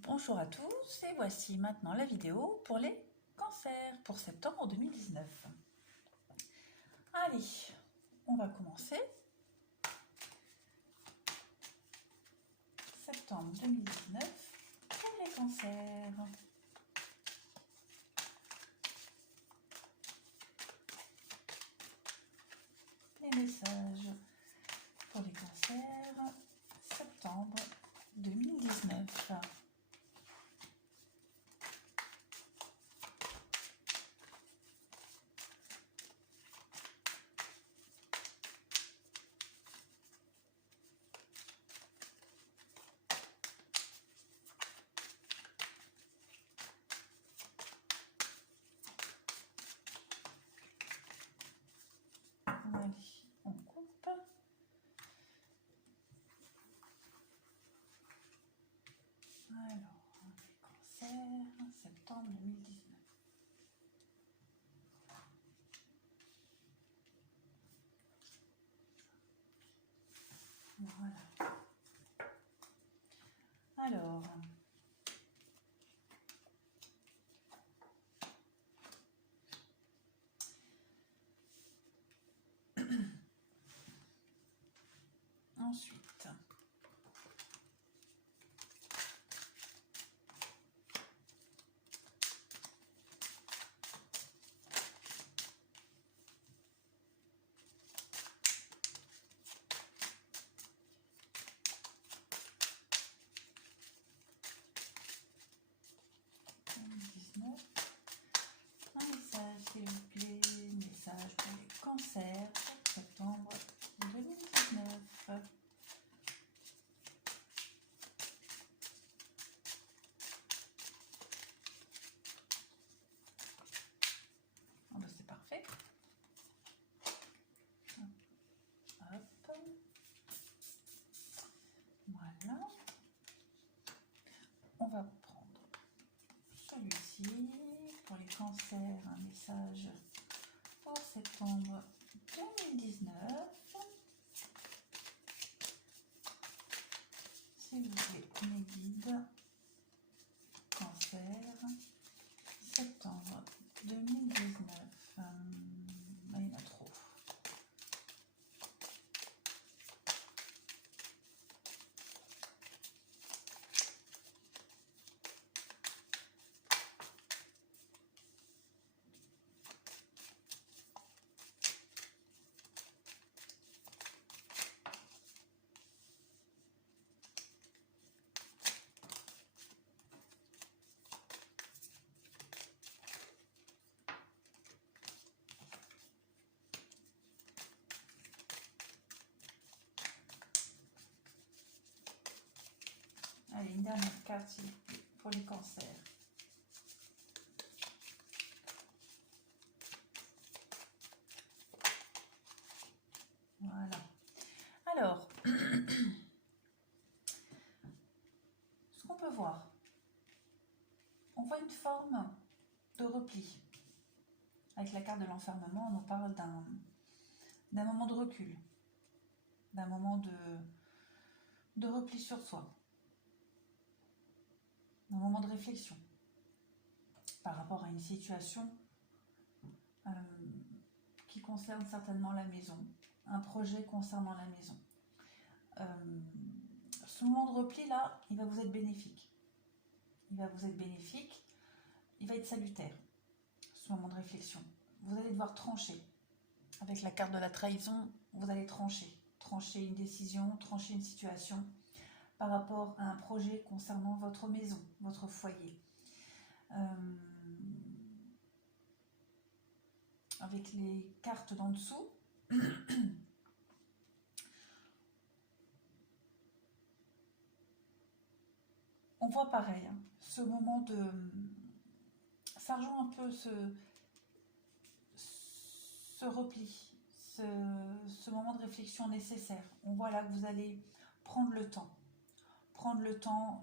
Bonjour à tous et voici maintenant la vidéo pour les cancers pour septembre 2019. Allez, on va commencer. Septembre 2019 pour les cancers. Les messages pour les cancers, septembre 2019. Allez, on coupe. Alors, les cancers, septembre 2019. Voilà. Alors, ensuite, un message s'il vous plaît, message pour les cancers pour septembre 2019. Oh ben c'est parfait. Hop. Voilà. On va prendre celui-ci pour les cancers, un message pour septembre 2019. S'il vous plaît, mes guides, cancer, septembre 2019. Il y en a trop. Allez, une dernière carte s'il vous plaît, pour les cancers. Voilà. Alors, ce qu'on peut voir, on voit une forme de repli. Avec la carte de l'enfermement, on nous parle d'un moment de recul, d'un moment de repli sur soi, d'un moment de réflexion par rapport à une situation qui concerne certainement la maison, un projet concernant la maison. Ce moment de repli là, il va vous être bénéfique. Il va vous être bénéfique, il va être salutaire, ce moment de réflexion. Vous allez devoir trancher. Avec la carte de la trahison, vous allez trancher. Trancher une décision, trancher une situation par rapport à un projet concernant votre maison, votre foyer. Avec les cartes d'en dessous, on voit pareil, hein, ce moment de... Ça rejoint un peu ce repli, ce moment de réflexion nécessaire. On voit là que vous allez prendre le temps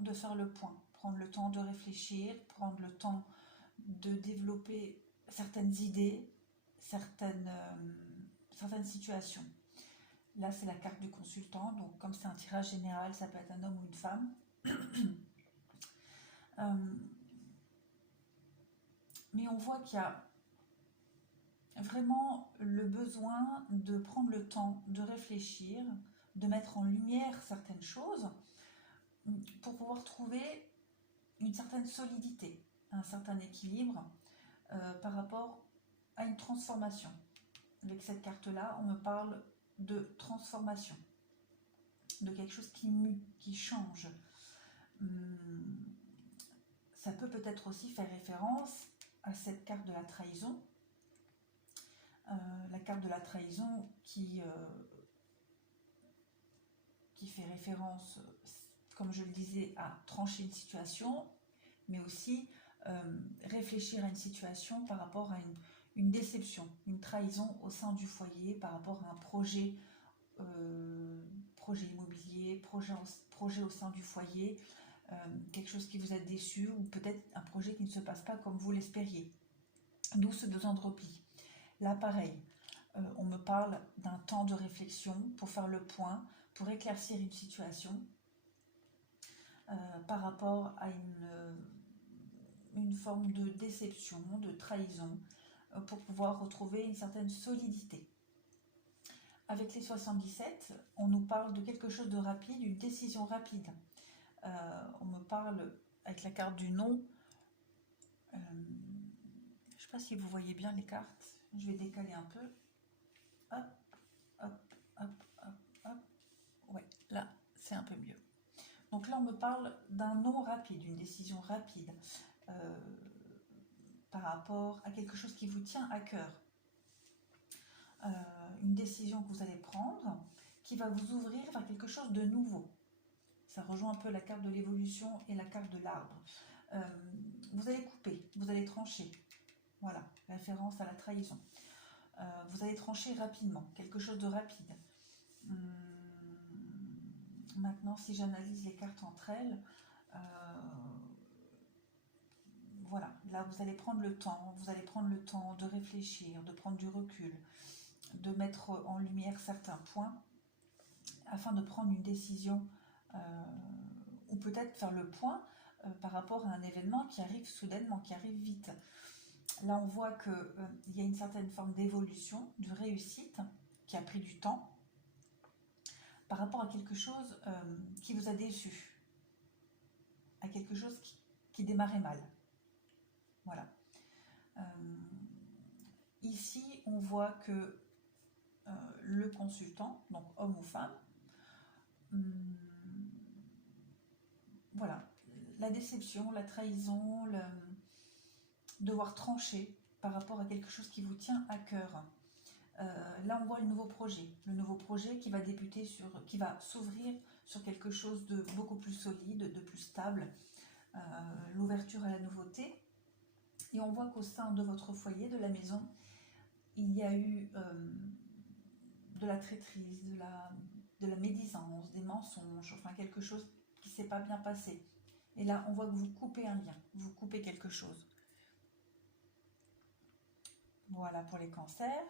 de faire le point, prendre le temps de réfléchir, prendre le temps de développer certaines idées, certaines situations. Là, c'est la carte du consultant, donc comme c'est un tirage général, ça peut être un homme ou une femme. Mais on voit qu'il y a vraiment le besoin de prendre le temps de réfléchir, de mettre en lumière certaines choses pour pouvoir trouver une certaine solidité, un certain équilibre par rapport à une transformation. Avec cette carte-là, on me parle de transformation, de quelque chose qui mue, qui change. Ça peut peut-être aussi faire référence à cette carte de la trahison. La carte de la trahison qui fait référence, comme je le disais, à trancher une situation, mais aussi réfléchir à une situation par rapport à une déception, une trahison au sein du foyer, par rapport à un projet immobilier, projet au sein du foyer, quelque chose qui vous a déçu, ou peut-être un projet qui ne se passe pas comme vous l'espériez. D'où ce besoin de repli. Là, pareil, on me parle d'un temps de réflexion pour faire le point, pour éclaircir une situation par rapport à une forme de déception, de trahison, pour pouvoir retrouver une certaine solidité. Avec les 77, on nous parle de quelque chose de rapide, une décision rapide. On me parle, avec la carte du non, je ne sais pas si vous voyez bien les cartes, je vais décaler un peu. Hop, hop, hop, hop, hop. Ouais, là, c'est un peu mieux. Donc là, on me parle d'un non rapide, une décision rapide par rapport à quelque chose qui vous tient à cœur. Une décision que vous allez prendre qui va vous ouvrir vers quelque chose de nouveau. Ça rejoint un peu la carte de l'évolution et la carte de l'arbre. Vous allez couper, vous allez trancher. Voilà, référence à la trahison. Vous allez trancher rapidement, quelque chose de rapide. Maintenant, si j'analyse les cartes entre elles, voilà, là vous allez prendre le temps, de réfléchir, de prendre du recul, de mettre en lumière certains points afin de prendre une décision ou peut-être faire le point par rapport à un événement qui arrive soudainement, qui arrive vite. Là, on voit qu'il y a une certaine forme d'évolution, de réussite qui a pris du temps par rapport à quelque chose qui vous a déçu, à quelque chose qui démarrait mal. Voilà. Ici, on voit que le consultant, donc homme ou femme, voilà, la déception, la trahison, devoir trancher par rapport à quelque chose qui vous tient à cœur. Là, on voit le nouveau projet qui va débuter qui va s'ouvrir sur quelque chose de beaucoup plus solide, de plus stable, l'ouverture à la nouveauté. Et on voit qu'au sein de votre foyer, de la maison, il y a eu de la traîtrise, de la médisance, des mensonges, enfin quelque chose qui ne s'est pas bien passé. Et là, on voit que vous coupez un lien, vous coupez quelque chose. Voilà pour les cancers.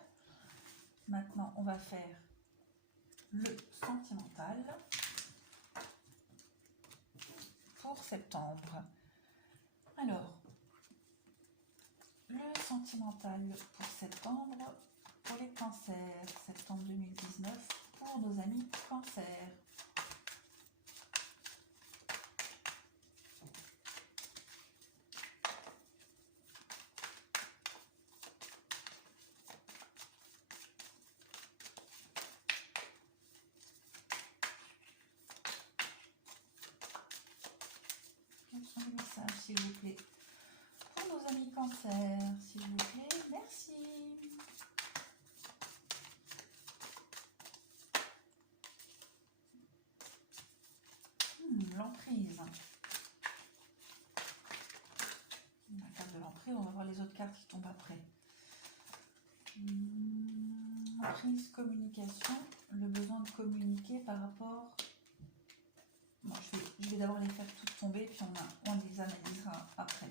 Maintenant, on va faire le sentimental pour septembre. Alors, le sentimental pour septembre, pour les cancers, septembre 2019, pour nos amis cancers. Quels sont les messages, s'il vous plaît? Pour nos amis cancers, s'il vous plaît, merci. L'emprise. La carte de l'emprise, on va voir les autres cartes qui tombent après. Emprise, communication, le besoin de communiquer par rapport... Bon, je vais d'abord les faire toutes tomber, puis on les analysera après.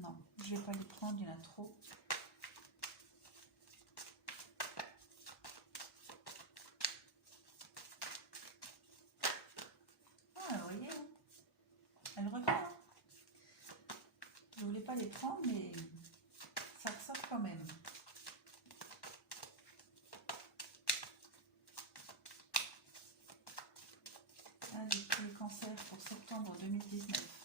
Non, je vais pas les prendre, il y en a trop. Ah, vous voyez, hein, elle revient. Hein. Je voulais pas les prendre, mais ça ressort quand même. Allez, pour le cancer pour septembre 2019.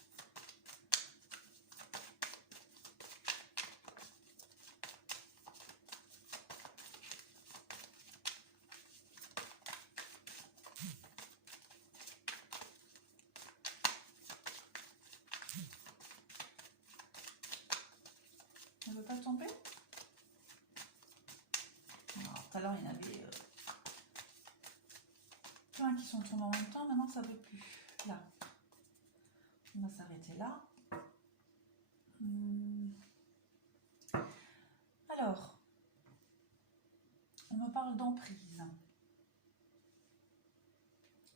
Elle ne veut pas tomber? Alors, tout à l'heure, il y en avait plein qui sont tombés en même temps. Maintenant, ça ne veut plus. Là. On va s'arrêter là. Alors, on me parle d'emprise.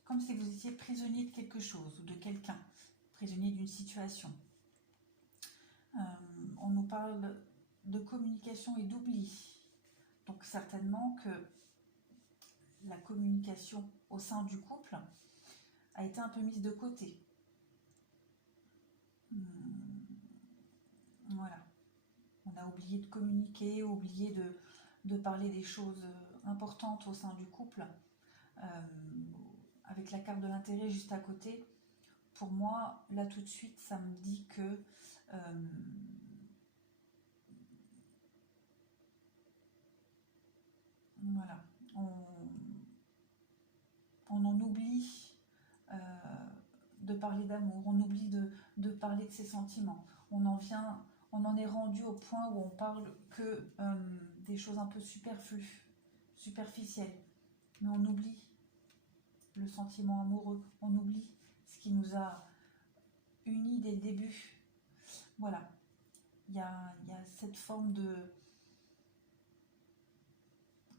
Comme si vous étiez prisonnier de quelque chose ou de quelqu'un. Prisonnier d'une situation. On nous parle de communication et d'oubli. Donc certainement que la communication au sein du couple a été un peu mise de côté. Voilà. On a oublié de communiquer, oublié de parler des choses importantes au sein du couple. Avec la carte de l'intérêt juste à côté, pour moi, là tout de suite, ça me dit que voilà, on en oublie de parler d'amour, on oublie de parler de ses sentiments. On en est rendu au point où on parle que des choses un peu superflues, superficielles. Mais on oublie le sentiment amoureux, on oublie ce qui nous a unis dès le début. Voilà, il y a cette forme de...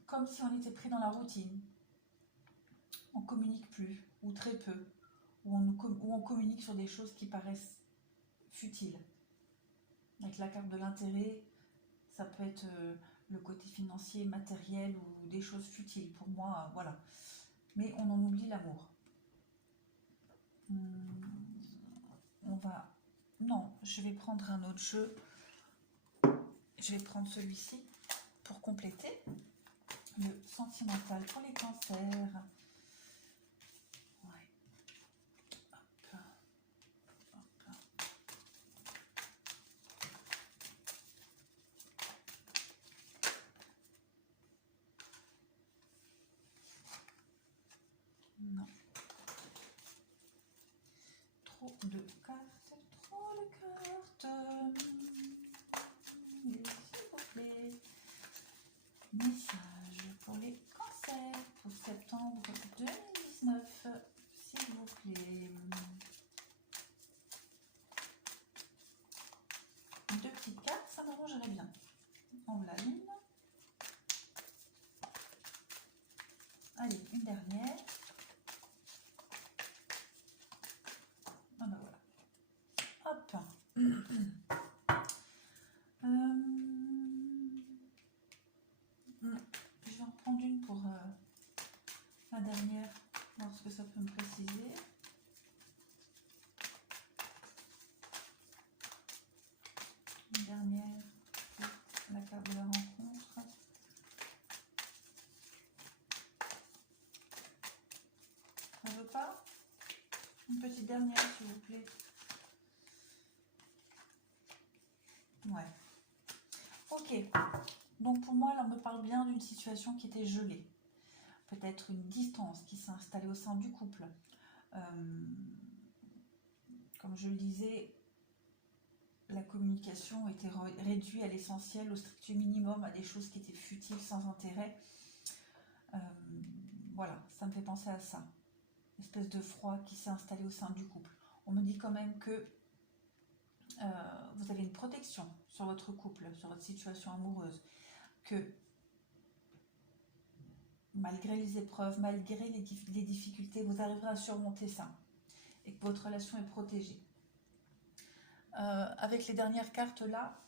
comme si on était pris dans la routine. On communique plus, ou très peu, ou on communique sur des choses qui paraissent futiles. Avec la carte de l'intérêt, ça peut être le côté financier, matériel, ou des choses futiles. Pour moi, voilà. Mais on en oublie l'amour. On va... Non, je vais prendre un autre jeu. Je vais prendre celui-ci pour compléter. Le sentimental pour les cancers. Ouais. Hop. Hop. Non. Trop de cartes. Trop de cartes. S'il vous plaît. Message pour les cancers pour septembre 2019, s'il vous plaît. Deux petites cartes, ça m'arrangerait bien. En voilà une. Allez, une dernière. Ah ben voilà. Hop. Je vais en prendre une pour la dernière, voir ce que ça peut me préciser. Une dernière pour la carte de la rencontre. Ça veut pas? Une petite dernière, s'il vous plaît. Ouais. Ok. Donc pour moi, là, on me parle bien d'une situation qui était gelée. Peut-être une distance qui s'est installée au sein du couple. Comme je le disais, la communication était réduite à l'essentiel, au strict minimum, à des choses qui étaient futiles, sans intérêt. Voilà, ça me fait penser à ça. Une espèce de froid qui s'est installé au sein du couple. On me dit quand même que vous avez une protection sur votre couple, sur votre situation amoureuse, que malgré les épreuves, malgré les difficultés, vous arriverez à surmonter ça et que votre relation est protégée. Avec les dernières cartes là,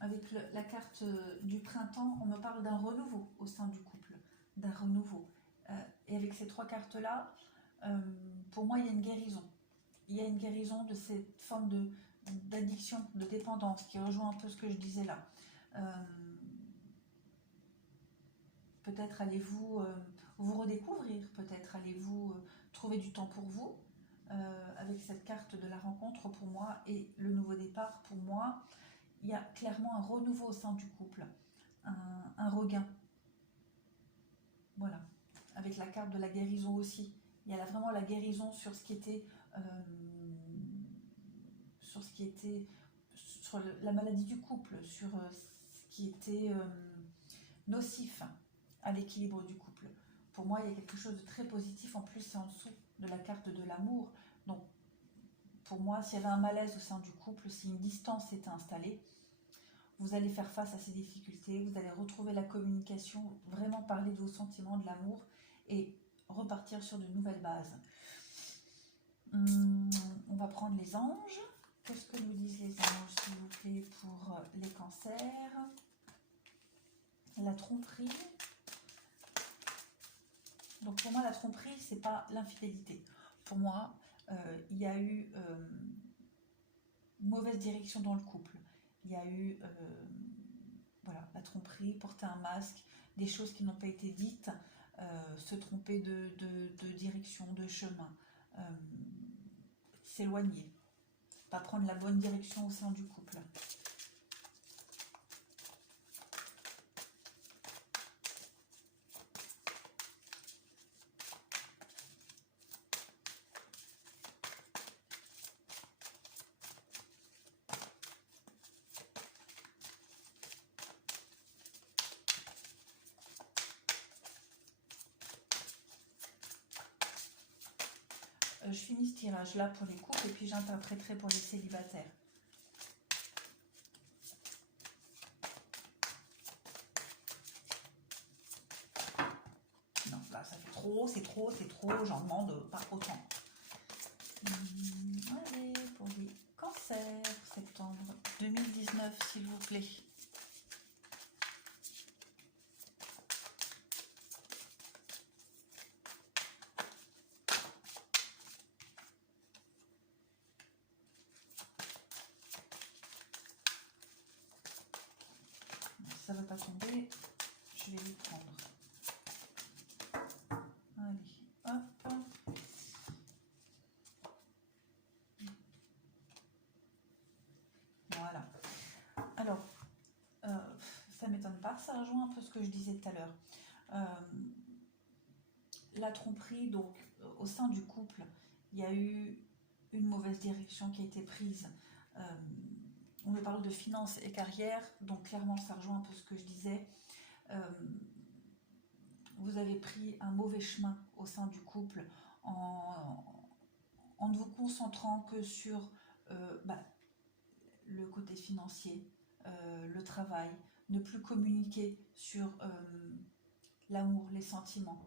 avec la carte du printemps, on me parle d'un renouveau au sein du couple, d'un renouveau. Et avec ces 3 cartes là, pour moi il y a une guérison. Il y a une guérison de cette forme d'addiction, de dépendance, qui rejoint un peu ce que je disais là. Peut-être allez-vous vous redécouvrir, peut-être allez-vous trouver du temps pour vous. Avec cette carte de la rencontre pour moi et le nouveau départ pour moi, il y a clairement un renouveau au sein du couple, un regain. Voilà. Avec la carte de la guérison aussi. Il y a vraiment la guérison sur ce qui était sur la maladie du couple, sur ce qui était nocif à l'équilibre du couple. Pour moi, il y a quelque chose de très positif. En plus, c'est en dessous de la carte de l'amour. Donc, pour moi, s'il y avait un malaise au sein du couple, si une distance s'était installée, vous allez faire face à ces difficultés, vous allez retrouver la communication, vraiment parler de vos sentiments, de l'amour et repartir sur de nouvelles bases. On va prendre les anges. Qu'est-ce que nous disent les anges, s'il vous plaît, pour les cancers? La tromperie. Donc pour moi, la tromperie, c'est pas l'infidélité. Pour moi, il y a eu une mauvaise direction dans le couple. Il y a eu voilà, la tromperie, porter un masque, des choses qui n'ont pas été dites, se tromper de direction, de chemin, s'éloigner, pas prendre la bonne direction au sein du couple. Je finis ce tirage là pour les couples et puis j'interpréterai pour les célibataires. Non, là ça fait trop, c'est trop, j'en demande pas autant. Allez, pour les cancers, septembre 2019, s'il vous plaît. Ça ne va pas tomber, je vais les prendre. Allez, hop. Voilà. Alors, ça ne m'étonne pas, ça rejoint un peu ce que je disais tout à l'heure. La tromperie, donc, au sein du couple, il y a eu une mauvaise direction qui a été prise. On me parle de finances et carrière, donc clairement ça rejoint un peu ce que je disais. Vous avez pris un mauvais chemin au sein du couple en ne vous concentrant que sur le côté financier, le travail, ne plus communiquer sur l'amour, les sentiments,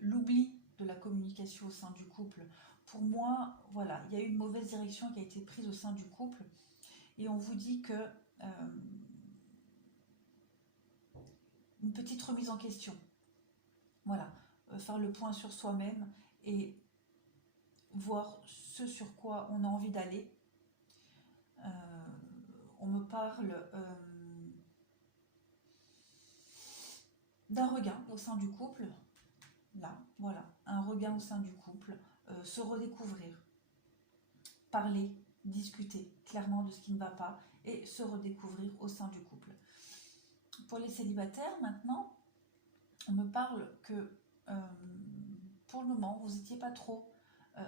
l'oubli de la communication au sein du couple. Pour moi, voilà, il y a eu une mauvaise direction qui a été prise au sein du couple et on vous dit que une petite remise en question. Voilà, faire le point sur soi-même et voir ce sur quoi on a envie d'aller. On me parle d'un regain au sein du couple. Là, voilà, un regain au sein du couple, se redécouvrir, parler, discuter clairement de ce qui ne va pas et se redécouvrir au sein du couple. Pour les célibataires, maintenant, on me parle que pour le moment, vous n'étiez pas trop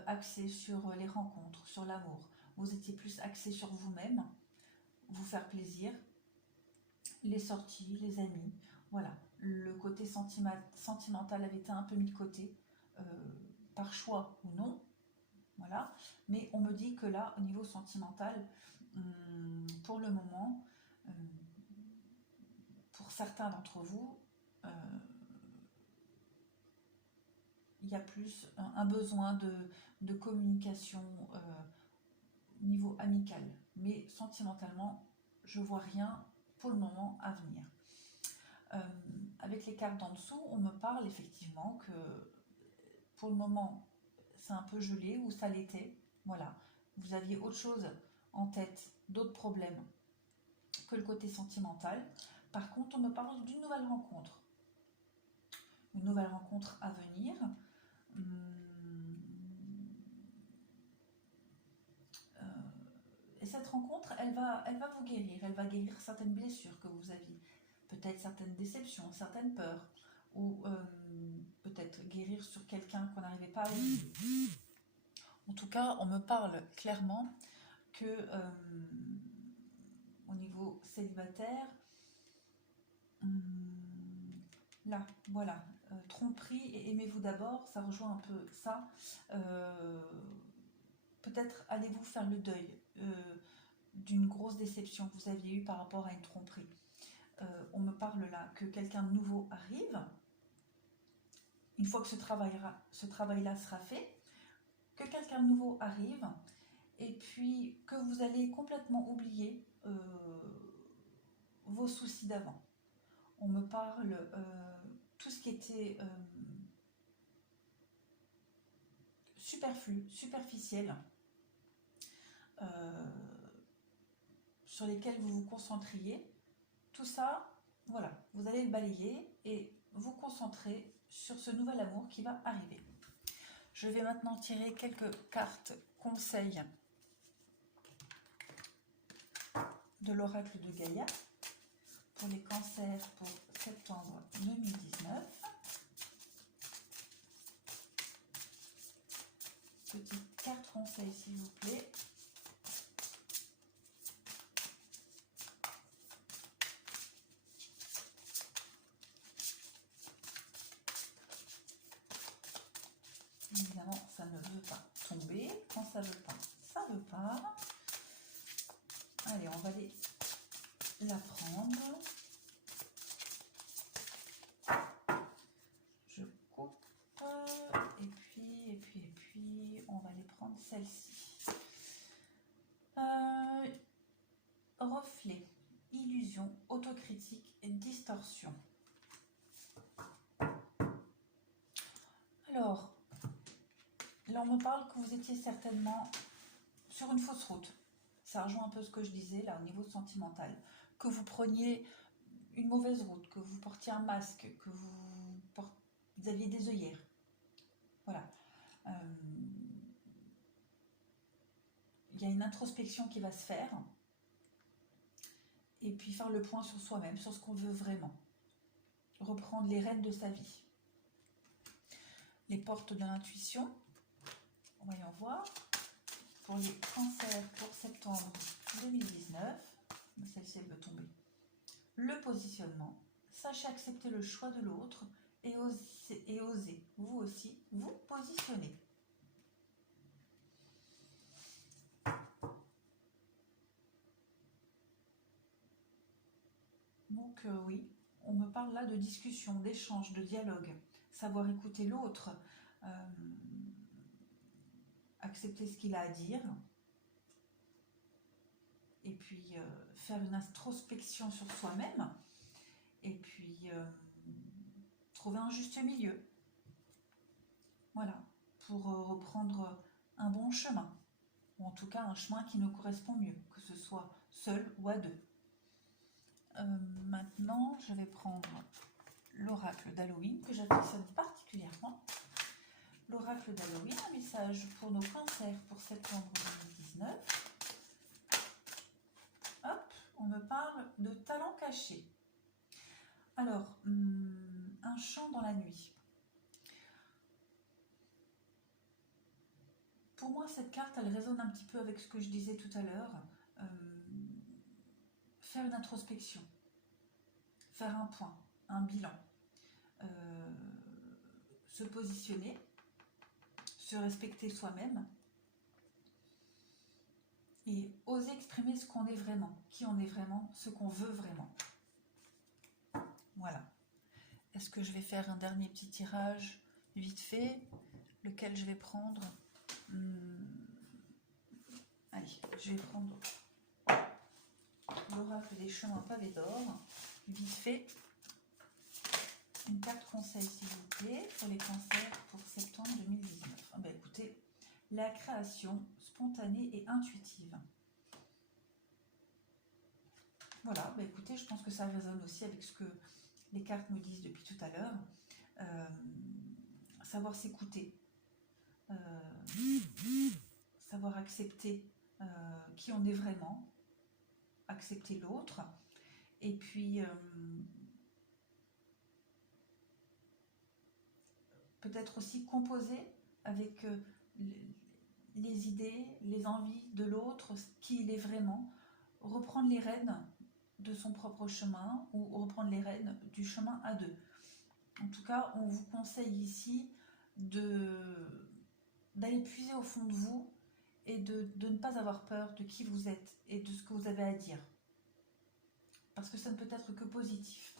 axé sur les rencontres, sur l'amour. Vous étiez plus axé sur vous-même, vous faire plaisir, les sorties, les amis. Voilà, le côté sentimental avait été un peu mis de côté, par choix ou non. Voilà, mais on me dit que là, au niveau sentimental, pour le moment, pour certains d'entre vous, il y a plus un besoin de communication au niveau amical. Mais sentimentalement, je vois rien pour le moment à venir. Avec les cartes d'en dessous, on me parle effectivement que pour le moment, c'est un peu gelé ou ça l'était. Voilà, vous aviez autre chose en tête, d'autres problèmes que le côté sentimental. Par contre, on me parle d'une nouvelle rencontre. Une nouvelle rencontre à venir. Et cette rencontre, elle va vous guérir. Elle va guérir certaines blessures que vous aviez. Peut-être certaines déceptions, certaines peurs. Ou peut-être guérir sur quelqu'un qu'on n'arrivait pas à oublier. En tout cas, on me parle clairement que au niveau célibataire, là, voilà, tromperie et aimez-vous d'abord, ça rejoint un peu ça. Peut-être allez-vous faire le deuil d'une grosse déception que vous aviez eue par rapport à une tromperie. On me parle là que quelqu'un de nouveau arrive. Une fois que ce travail-là sera fait, que quelqu'un de nouveau arrive, et puis que vous allez complètement oublier vos soucis d'avant. On me parle tout ce qui était superflu, superficiel, sur lesquels vous vous concentriez. Tout ça, voilà, vous allez le balayer et vous concentrer sur ce nouvel amour qui va arriver. Je vais maintenant tirer quelques cartes conseils de l'oracle de Gaïa pour les cancers pour septembre 2019. Petite carte conseil s'il vous plaît. Évidemment, ça ne veut pas tomber. Quand ça veut pas, ça veut pas. Allez, on va aller la prendre. Je coupe. Et puis, on va aller prendre celle-ci. Reflet, illusion, autocritique et distorsion. Alors, là on me parle que vous étiez certainement sur une fausse route. Ça rejoint un peu ce que je disais là au niveau sentimental. Que vous preniez une mauvaise route, que vous portiez un masque, que vous aviez des œillères. Voilà. Il y a une introspection qui va se faire. Et puis faire le point sur soi-même, sur ce qu'on veut vraiment. Reprendre les rênes de sa vie. Les portes de l'intuition. Voyons voir. Pour les cancers pour septembre 2019. Celle-ci, elle veut tomber. Le positionnement. Sachez accepter le choix de l'autre et osez, vous aussi, vous positionner. Donc oui, on me parle là de discussion, d'échange, de dialogue, savoir écouter l'autre, accepter ce qu'il a à dire, et puis faire une introspection sur soi-même, et puis trouver un juste milieu. Voilà, pour reprendre un bon chemin, ou en tout cas un chemin qui nous correspond mieux, que ce soit seul ou à deux. Maintenant, je vais prendre l'oracle d'Halloween, que j'affectionne particulièrement. L'oracle d'Halloween, un message pour nos cancers pour septembre 2019. Hop, on me parle de talent caché. Alors, un chant dans la nuit. Pour moi, cette carte, elle résonne un petit peu avec ce que je disais tout à l'heure. Faire une introspection, faire un point, un bilan, se positionner, se respecter soi-même et oser exprimer ce qu'on est vraiment, qui on est vraiment, ce qu'on veut vraiment. Voilà. Est-ce que je vais faire un dernier petit tirage vite fait, lequel je vais prendre. Allez, je vais prendre l'oracle des chemins pavés d'or. Vite fait, une carte conseil s'il vous plaît pour les cancers pour septembre 2019. Ah ben écoutez, la création spontanée et intuitive. Voilà, ben écoutez, je pense que ça résonne aussi avec ce que les cartes nous disent depuis tout à l'heure. Savoir s'écouter, savoir accepter qui on est vraiment, accepter l'autre, et puis peut-être aussi composer avec les idées, les envies de l'autre, qui il est vraiment, reprendre les rênes de son propre chemin ou reprendre les rênes du chemin à deux. En tout cas, on vous conseille ici d'aller puiser au fond de vous et de ne pas avoir peur de qui vous êtes et de ce que vous avez à dire. Parce que ça ne peut être que positif.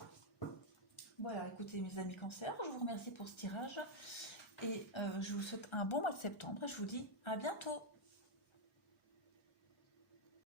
Voilà, écoutez mes amis cancers, je vous remercie pour ce tirage et je vous souhaite un bon mois de septembre et je vous dis à bientôt.